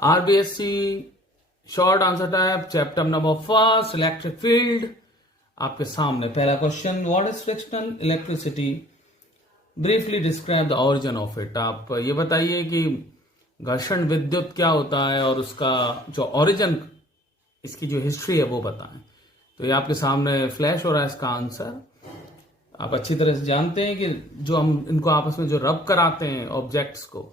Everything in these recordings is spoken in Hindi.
RBSC short answer type chapter number first electric field आपके सामने। पहला question, what is frictional electricity, briefly describe the origin of it. आप ये बताइए कि घर्षण विद्युत क्या होता है और उसका जो ऑरिजिन, इसकी जो हिस्ट्री है वो बताएं। तो ये आपके सामने फ्लैश हो रहा है इसका आंसर। आप अच्छी तरह से जानते हैं कि जो हम इनको आपस में जो रब कराते हैं ऑब्जेक्ट्स को,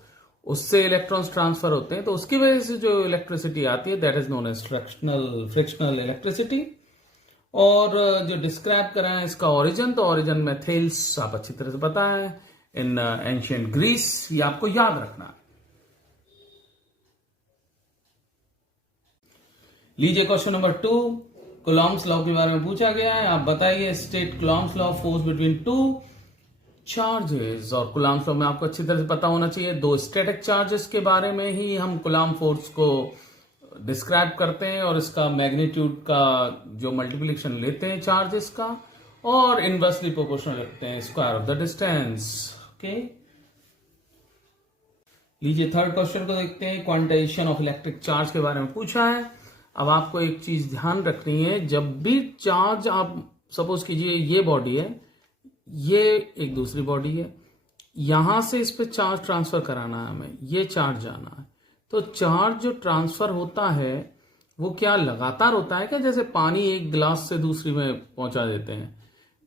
उससे इलेक्ट्रॉन्स ट्रांसफर होते हैं, तो उसकी वजह से जो इलेक्ट्रिसिटी आती है that is known as frictional electricity. और जो डिस्क्राइब करा है इसका ओरिजिन, तो ओरिजिन में थेल्स आप अच्छी तरह से पता है इन एंशिएंट ग्रीस, ये आपको याद रखना है। लीजिए क्वेश्चन नंबर 2, कूलॉम्स लॉ के बारे में पूछा गया है। आप बताइए state Coulomb's law of force between two charges. और कूलॉम्स लॉ में आपको अच्छी तरह से पता होना चाहिए दो स्टैटिक चार्जेस के बारे में ही हम कूलॉम फोर्स को डिस्क्राइब करते हैं और इसका मैग्नीट्यूड का जो मल्टीप्लिकेशन लेते हैं चार्जेस का, और इनवर्सली प्रोपोर्शनल लिखते हैं square of the distance. Okay, लीजिए थर्ड क्वेश्चन को देखते हैं। क्वांटाइजेशन ऑफ इलेक्ट्रिक चार्ज के बारे में पूछा है। अब आपको एक चीज ध्यान रखनी है, जब भी चार्ज, आप सपोज कीजिए ये बॉडी है, ये एक दूसरी बॉडी है, यहां से इस पे चार्ज ट्रांसफर कराना है हमें, ये चार्ज जाना है, तो चार्ज जो ट्रांसफर होता है वो क्या लगातार होता है क्या? जैसे पानी एक गिलास से दूसरी में पहुंचा देते हैं,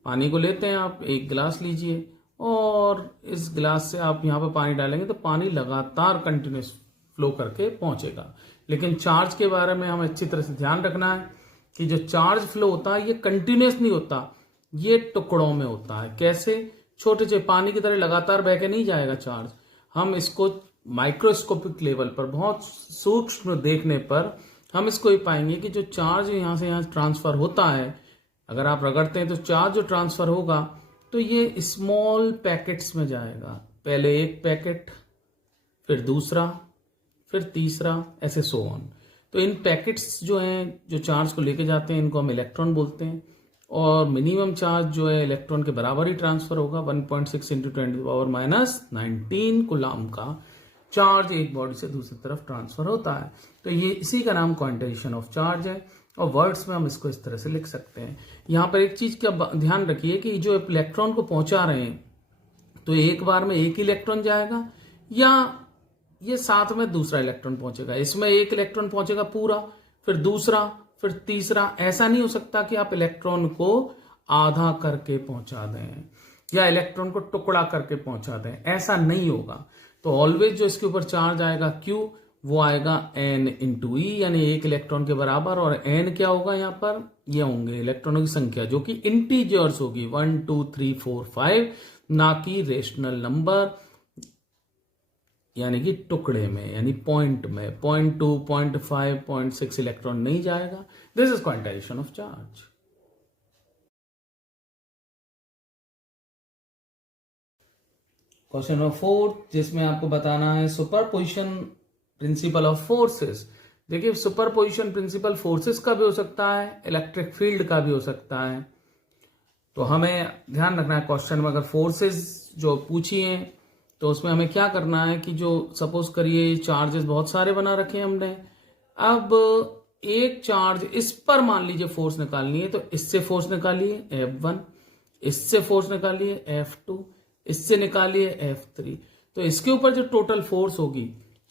पानी को लेते हैं आप, एक गिलास लीजिए और इस गिलास से आप यहां पे पानी डालेंगे तो पानी लगातार कंटिन्यूस फ्लो करके पहुंचेगा। लेकिन चार्ज के बारे में हमें अच्छी तरह से ध्यान रखना है कि जो चार्ज फ्लो होता है ये कंटिन्यूस नहीं होता, ये टुकड़ों में होता है। कैसे? छोटे छोटे पानी की तरह लगातार बह के नहीं जाएगा चार्ज। हम इसको माइक्रोस्कोपिक लेवल पर, बहुत सूक्ष्म देखने पर हम इसको ही पाएंगे कि जो चार्ज यहां से यहां ट्रांसफर होता है, अगर आप रगड़ते हैं तो चार्ज जो ट्रांसफर होगा तो ये स्मॉल पैकेट्स में जाएगा। पहले एक पैकेट, फिर दूसरा, फिर तीसरा, ऐसे सो ऑन। तो इन पैकेट्स जो हैं जो चार्ज को लेके जाते हैं, इनको हम इलेक्ट्रॉन बोलते हैं। और मिनिमम चार्ज जो है इलेक्ट्रॉन के बराबर ही ट्रांसफर होगा, 1.6 इंटू 10⁻⁹ कूलॉम का चार्ज एक बॉडी से दूसरी तरफ ट्रांसफर होता है। तो ये इसी का नाम क्वांटाइजेशन ऑफ चार्ज है, और वर्ड्स में हम इसको इस तरह से लिख सकते हैं। यहां पर एक चीज का ध्यान रखिए कि जो इलेक्ट्रॉन को पहुंचा रहे हैं, तो एक बार में एक इलेक्ट्रॉन जाएगा या ये साथ में दूसरा इलेक्ट्रॉन पहुंचेगा। इसमें एक इलेक्ट्रॉन पहुंचेगा पूरा, फिर दूसरा, फिर तीसरा। ऐसा नहीं हो सकता कि आप इलेक्ट्रॉन को आधा करके पहुंचा दें या इलेक्ट्रॉन को टुकड़ा करके पहुंचा दें, ऐसा नहीं होगा। तो ऑलवेज जो इसके ऊपर चार्ज आएगा Q, वो आएगा N इंटू E, यानी एक इलेक्ट्रॉन के बराबर। और N क्या होगा यहाँ पर? ये होंगे इलेक्ट्रॉनों की संख्या जो कि इंटीजर्स होगी, 1 2 3 4 5, ना कि रेशनल नंबर यानी कि टुकड़े में, यानी पॉइंट में 0.2 0.5 0.6 इलेक्ट्रॉन नहीं जाएगा। This is quantization of charge. Question number 4, जिसमें आपको बताना है सुपरपोजिशन प्रिंसिपल ऑफ फोर्सेस। देखिए सुपरपोजिशन प्रिंसिपल फोर्सेस का भी हो सकता है, इलेक्ट्रिक फील्ड का भी हो सकता है। तो हमें ध्यान रखना है क्वेश्चन में अगर फोर्सेस जो पूछी हैं तो उसमें हमें क्या करना है कि जो सपोज करिए चार्जेस बहुत सारे बना रखे हैं हमने, अब एक चार्ज इस पर मान लीजिए फोर्स निकालनी है, तो इससे फोर्स निकालिए F1, इससे फोर्स निकालिए F2, इससे निकालिए F3। तो इसके ऊपर जो टोटल फोर्स होगी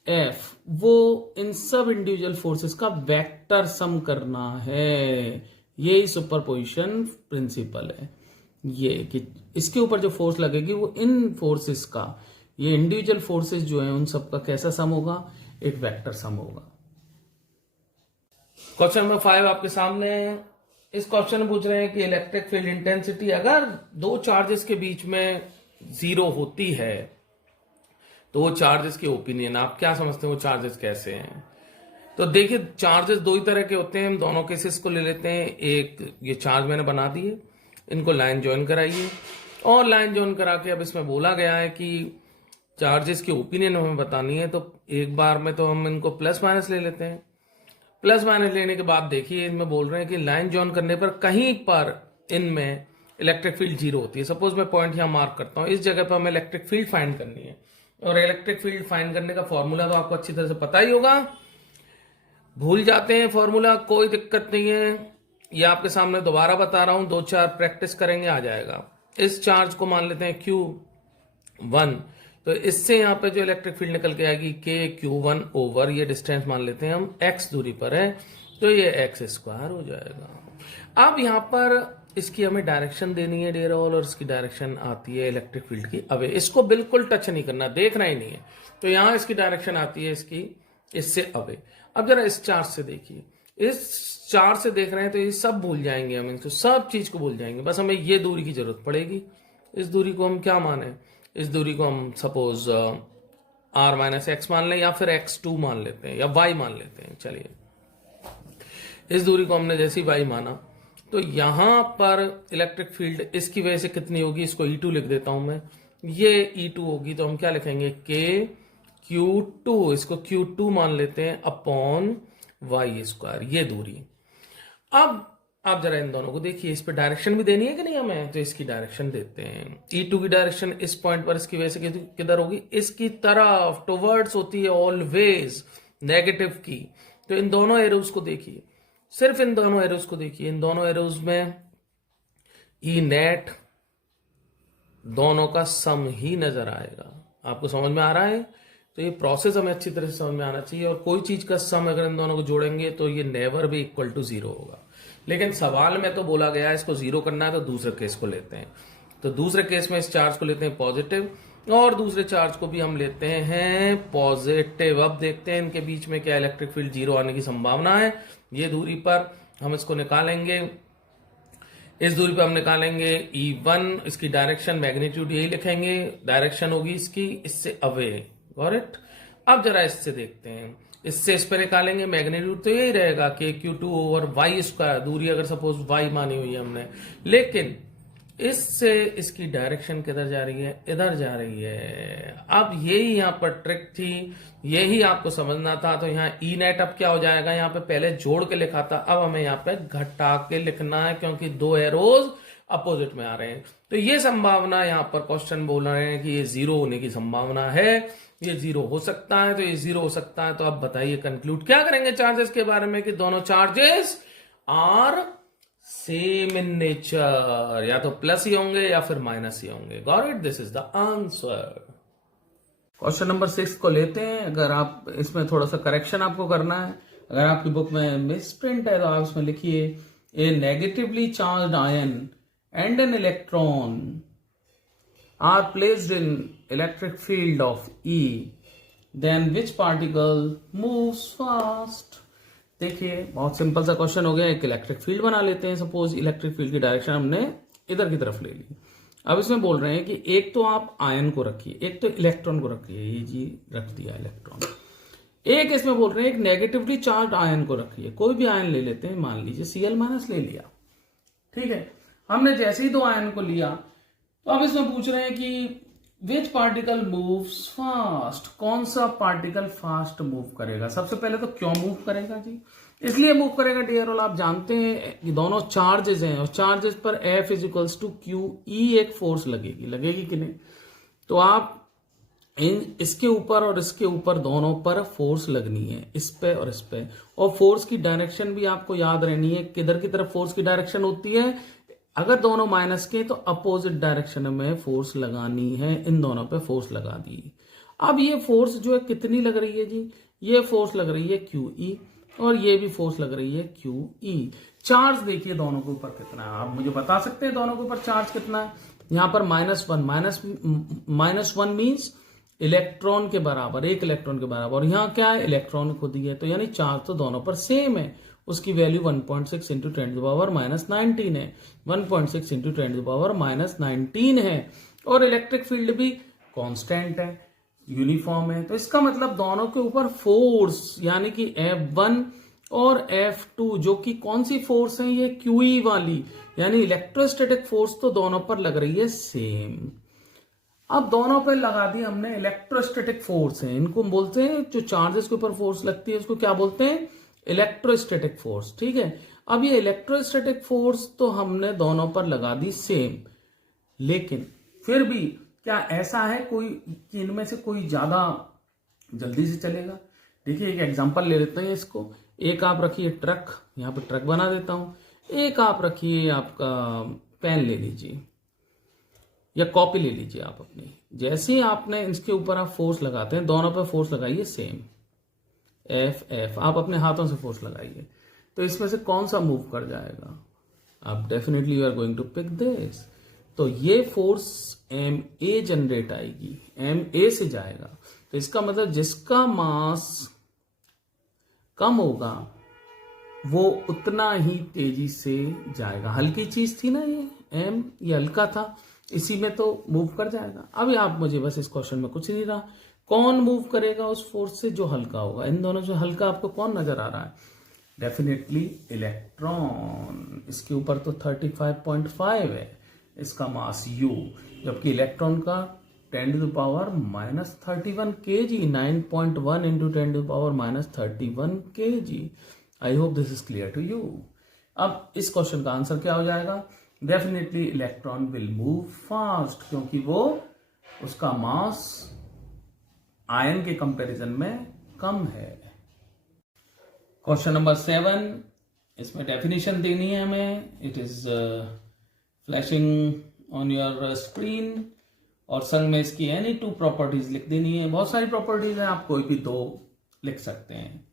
F, वो इन सब इंडिविजुअल फोर्सेस का वेक्टर सम करना है। यही सुपरपोजिशन प्रिंसिपल है, ये कि इसके ऊपर जो फोर्स लगेगी वो इन फोर्सेस का, ये इंडिविजुअल फोर्सेस जो हैं उन सब का कैसा सम होगा? एक वेक्टर सम होगा। क्वेश्चन नंबर 5 आपके सामने है। इस क्वेश्चन में पूछ रहे हैं कि इलेक्ट्रिक फील्ड इंटेंसिटी अगर दो चार्जेस के बीच में 0 होती है तो वो चार्जेस की ओपिनियन, आप क्या समझते हैं वो चार्जेस कैसे हैं? तो देखिए चार्जेस दो ही तरह के होते हैं, हम दोनों केसेस को ले लेते हैं। एक ये चार्ज मैंने बना दिए, इनको लाइन ज्वाइन कराइए, और लाइन ज्वाइन करा के अब इसमें बोला गया है कि चार्जेस की ओपिनियन हमें बतानी है। तो एक बार में तो हम इनको प्लस माइनस ले लेते हैं। प्लस माइनस लेने के बाद देखिए इनमें बोल रहे हैं कि लाइन ज्वाइन करने पर कहीं पर इनमें इलेक्ट्रिक फील्ड 0 होती है। सपोज मैं पॉइंट यहां मार्क करता हूं, इस जगह पर हमें इलेक्ट्रिक फील्ड फाइंड करनी है। और इलेक्ट्रिक फील्ड फाइंड करने का फॉर्मूला तो आपको अच्छी तरह से पता ही होगा भूल जाते हैं फॉर्मूला, कोई दिक्कत नहीं है, ये आपके सामने दोबारा बता रहा हूं, 2-4 प्रैक्टिस करेंगे आ जाएगा। इस चार्ज को मान लेते हैं Q1, तो इससे यहां पे जो इलेक्ट्रिक फील्ड निकल के आएगी KQ1 ओवर, ये डिस्टेंस मान लेते हैं हम x दूरी पर है, तो ये x² हो जाएगा। अब यहां पर इसकी हमें डायरेक्शन देनी है डियर ऑल, और इसकी डायरेक्शन आती है इलेक्ट्रिक फील्ड की अवे। इसको बिल्कुल टच नहीं करना, देखना ही नहीं है। तो यहां इसकी डायरेक्शन आती है इसकी इससे अवे। अब जरा इस चार्ज से देखिए, इस चार्ज से देख रहे हैं तो ये सब भूल जाएंगे हम, तो सब चीज को भूल जाएंगे, बस हमें ये दूरी की जरूरत पड़ेगी। इस दूरी को हम क्या माने, इस दूरी को हम सपोज r-x मान लें, या फिर x2 मान लेते हैं, या y मान लेते हैं। चलिए, इस दूरी को हमने जैसी y माना, तो यहां पर इलेक्ट्रिक फील्ड इसकी वजह से कितनी होगी, इसको E2 लिख देता हूं मैं, ये E2 होगी, तो हम क्या लिखेंगे KQ2, इसको Q2 मान लेते हैं अपॉन y², ये दूरी। अब आप जरा इन दोनों को देखिए, इस पे डायरेक्शन भी देनी है कि नहीं हमें, तो इसकी डायरेक्शन देते हैं। E2 की डायरेक्शन इस पॉइंट पर इसकी वजह से किधर होगी, इसकी तरफ, टुवर्ड्स होती है ऑलवेज, नेगेटिव की। तो इन दोनों एरोज को देखिए, सिर्फ इन दोनों एरोज को देखिए, इन दोनों एरोज में E नेट दोनों का सम ही नजर आएगा। आपको समझ में आ रहा है? तो ये प्रोसेस हमें अच्छी तरह से समझ में आना चाहिए, और कोई चीज का सम अगर इन दोनों को जोड़ेंगे तो ये नेवर भी इक्वल टू 0 होगा। लेकिन सवाल में तो बोला गया है इसको 0 करना है, तो दूसरे केस को लेते हैं। तो दूसरे केस में इस चार्ज को लेते हैं पॉजिटिव, और दूसरे चार्ज को भी हम लेते हैं पॉजिटिव। अब देखते हैं इनके बीच में क्या इलेक्ट्रिक फील्ड 0 आने की संभावना है। ये दूरी पर हम इसको निकालेंगे, इस दूरी पर हम निकालेंगे E1, इसकी डायरेक्शन मैग्नीट्यूड यही लिखेंगे, डायरेक्शन होगी इसकी इससे अवे। Got it? अब जरा इससे देखते हैं, इससे इस पर निकालेंगे मैग्नीट्यूड, तो यही रहेगा KQ2 ओवर y², दूरी अगर सपोज y मानी हुई है हमने, लेकिन इससे इसकी डायरेक्शन किधर जा रही है, इधर जा रही है। अब यही यहां पर ट्रिक थी, यही आपको समझना था। तो यहाँ ई नेट अब क्या हो जाएगा, यहाँ पे पहले जोड़ के लिखा था, अब हमें यहाँ पे घटा के लिखना है, क्योंकि दो एरोज अपोजिट में आ रहे हैं। तो ये संभावना यहाँ पर क्वेश्चन बोल रहे हैं कि ये 0 होने की संभावना है, ये 0 हो सकता है, तो ये 0 हो सकता है। तो अब बताइए कंक्लूड क्या करेंगे चार्जेस के बारे में, कि दोनों charges are same in nature, या तो प्लस ही होंगे या फिर माइनस ही होंगे। Got it? This is the answer. Question number 6 को लेते हैं। अगर आप इसमें थोड़ा सा करेक्शन आपको करना है, अगर आपकी बुक में मिस प्रिंट है तो आप इसमें लिखिए a negatively charged ion and an electron are placed in electric field of E, then which particle moves fast. देखिए बहुत सिंपल सा क्वेश्चन हो गया। एक इलेक्ट्रिक फील्ड बना लेते हैं, सपोज इलेक्ट्रिक फील्ड की डायरेक्शन हमने इधर की तरफ ले ली। अब इसमें बोल रहे हैं कि एक तो आप आयन को रखिए, एक तो इलेक्ट्रॉन को रखिए, ये जी रख दिया इलेक्ट्रॉन। एक इसमें बोल रहे हैं एक नेगेटिवली चार्ज आयन को रखिए, कोई भी आयन ले लेते हैं, मान लीजिए Cl- ले लिया, ठीक है। हमने जैसे ही दो आयन को लिया, तो अब इसमें पूछ रहे हैं कि विच पार्टिकल मूव्स फास्ट, कौन सा पार्टिकल फास्ट मूव करेगा। सबसे पहले तो क्यों मूव करेगा जी, इसलिए मूव करेगा डियर ऑल, आप जानते हैं कि दोनों चार्जेस हैं, और चार्जेस पर F = QE एक फोर्स लगेगी कि नहीं। तो आप इसके ऊपर और इसके ऊपर दोनों पर फोर्स लगनी है, इस पे और इस पे। और फोर्स की डायरेक्शन भी आपको याद रहनी है, किधर की तरफ फोर्स की डायरेक्शन होती है। अगर दोनों माइनस के तो अपोजिट डायरेक्शन में फोर्स लगानी है, इन दोनों पे फोर्स लगा दी। अब ये फोर्स जो है कितनी लग रही है जी, ये फोर्स लग रही है QE, और ये भी फोर्स लग रही है QE। चार्ज देखिए दोनों के ऊपर कितना है, आप मुझे बता सकते हैं दोनों के ऊपर चार्ज कितना है। यहां पर -1 मीन्स इलेक्ट्रॉन के बराबर, एक इलेक्ट्रॉन के बराबर, और यहाँ क्या है, इलेक्ट्रॉन खुद ही है, तो यानी चार्ज तो दोनों पर सेम है। उसकी वैल्यू 1.6 × 10⁻⁻19 है, 1.6 × 10⁻⁻19 है। और इलेक्ट्रिक फील्ड भी कांस्टेंट है, यूनिफॉर्म है। तो इसका मतलब दोनों के ऊपर फोर्स यानी कि F1 और F2 जो कि कौन सी फोर्स है, ये QE वाली, यानी इलेक्ट्रोस्टैटिक फोर्स तो दोनों पर लग रही है सेम। अब दोनों पर लगा दी हमने इलेक्ट्रोस्टैटिक फोर्स है, इनको बोलते हैं, जो चार्जेस के ऊपर फोर्स लगती है उसको क्या बोलते हैं, इलेक्ट्रोस्टैटिक फोर्स, ठीक है। अब ये इलेक्ट्रोस्टैटिक फोर्स तो हमने दोनों पर लगा दी सेम, लेकिन फिर भी क्या ऐसा है कोई कि इनमें से कोई ज्यादा जल्दी से चलेगा। देखिए एक एग्जांपल ले लेते हैं इसको। एक आप रखिए ट्रक, यहाँ पे ट्रक बना देता हूं। एक आप रखिए आपका पेन ले लीजिए या कॉपी ले लीजिए आप अपनी। जैसे ही आपने इसके ऊपर आप फोर्स लगाते हैं, दोनों पे फोर्स लगाइए सेम, एफ एफ, आप अपने हाथों से फोर्स लगाइए, तो इसमें से कौन सा मूव कर जाएगा? आप definitely you are going to pick this. तो ये फोर्स एम ए जनरेट आएगी, एम ए से जाएगा। तो इसका मतलब जिसका मास कम होगा वो उतना ही तेजी से जाएगा। हल्की चीज थी ना ये हल्का था, इसी में तो मूव कर जाएगा। अभी आप मुझे बस इस क्वेश्चन में कुछ नहीं रहा, कौन मूव करेगा उस फोर्स से जो हल्का होगा? इन दोनों से हल्का आपको कौन नजर आ रहा है? Definitely electron. इसके ऊपर तो 35.5 है इसका मास u, जबकि इलेक्ट्रॉन का 10⁻31 kg, 9.1 इंटू 10⁻31 kg। I hope this is clear to you. अब इस क्वेश्चन का आंसर क्या हो जाएगा? Definitely electron will move fast, क्योंकि वो उसका मास आयन के कंपैरिजन में कम है। क्वेश्चन नंबर 7, इसमें डेफिनेशन देनी है हमें। It is flashing on your screen, और संग में इसकी एनी 2 प्रॉपर्टीज लिख देनी है। बहुत सारी प्रॉपर्टीज हैं, आप कोई भी 2 लिख सकते हैं।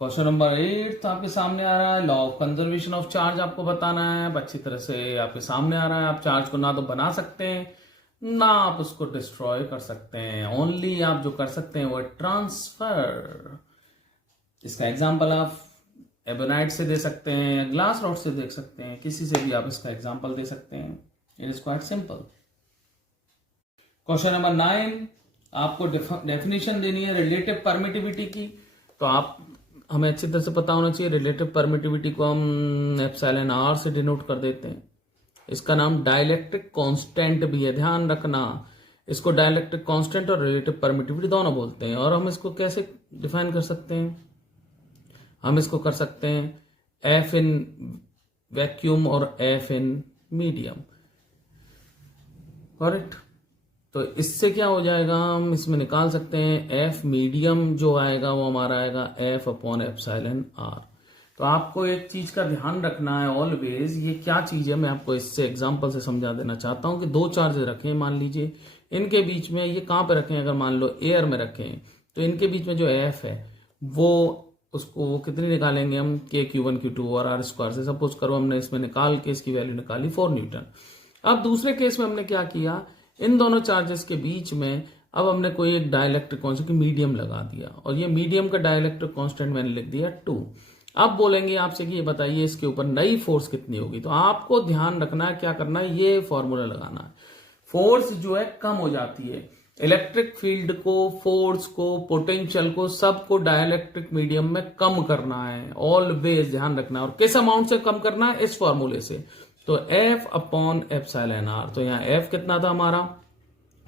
क्वेश्चन नंबर 8 तो आपके सामने आ रहा है। Law of conservation of charge आपको बताना है। अब अच्छी तरह से आपके सामने आ रहा है। आप चार्ज को ना तो बना सकते हैं ना आप उसको डिस्ट्रॉय कर सकते हैं। ओनली आप जो कर सकते हैं वो ट्रांसफर। इसका एग्जांपल आप एबोनाइट से दे सकते हैं या ग्लास रॉड से देख सकते हैं, किसी से भी आप इसका एग्जांपल दे सकते हैं। It is quite simple. Question number 9, आपको डेफिनेशन देनी है रिलेटिव परमिटिविटी की। तो आप हमें अच्छी तरह से पता होना चाहिए, रिलेटिव परमिटिविटी को हम एप्सिलॉन आर से डिनोट कर देते हैं। इसका नाम डाइलेक्ट्रिक कांस्टेंट भी है, ध्यान रखना। इसको डाइलेक्ट्रिक कांस्टेंट और रिलेटिव परमिटिविटी दोनों बोलते हैं। और हम इसको कैसे डिफाइन कर सकते हैं? हम इसको कर सकते हैं एफ इन वैक्यूम और एफ इन मीडियम। करेक्ट। तो इससे क्या हो जाएगा, हम इसमें निकाल सकते हैं एफ मीडियम जो आएगा वो हमारा आएगा एफ अपॉन एप्सिलॉन आर। तो आपको एक चीज का ध्यान रखना है ऑलवेज। ये क्या चीज है मैं आपको इससे एग्जांपल से समझा देना चाहता हूं कि 2 चार्जेस रखें मान लीजिए, इनके बीच में ये कहां पे रखें? अगर मान लो एयर में रखें तो इनके बीच में जो एफ है वो उसको वो कितनी निकालेंगे हम? के Q1 Q2 और आर स्क्वायर से। सपोज करो हमने इसमें निकाल के इसकी वैल्यू निकाली 4 न्यूटन। अब दूसरे केस में हमने क्या किया, इन दोनों चार्जेस के बीच में अब हमने कोई एक डाइलेक्ट्रिक कांस्टेंट मीडियम लगा दिया, और ये मीडियम का डाइलेक्ट्रिक कांस्टेंट मैंने लिख दिया 2। अब बोलेंगे आपसे कि ये बताइए इसके ऊपर नई फोर्स कितनी होगी। तो आपको ध्यान रखना है, क्या करना है, ये फॉर्मूला लगाना है। फोर्स जो है कम हो जाती है। इलेक्ट्रिक फील्ड को, फोर्स को, पोटेंशियल को, सबको डाइलेक्ट्रिक मीडियम में कम करना है। ऑलवेज ध्यान रखना है। और किस अमाउंट से कम करना है? इस फॉर्मूले से। तो एफ अपॉन एप्सिलॉन आर। तो यहाँ एफ कितना था हमारा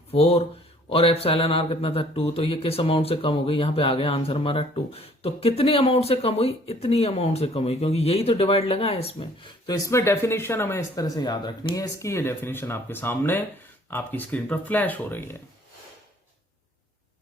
4 और एप्सिलॉन आर कितना था 2। तो ये किस अमाउंट से कम हो गई? यहाँ पे आ गया आंसर हमारा 2। तो कितनी अमाउंट से कम हुई? इतनी अमाउंट से कम हुई, क्योंकि यही तो डिवाइड लगा है इसमें। तो इसमें डेफिनेशन हमें इस तरह से याद रखनी है इसकी। ये डेफिनेशन आपके सामने आपकी स्क्रीन पर फ्लैश हो रही है।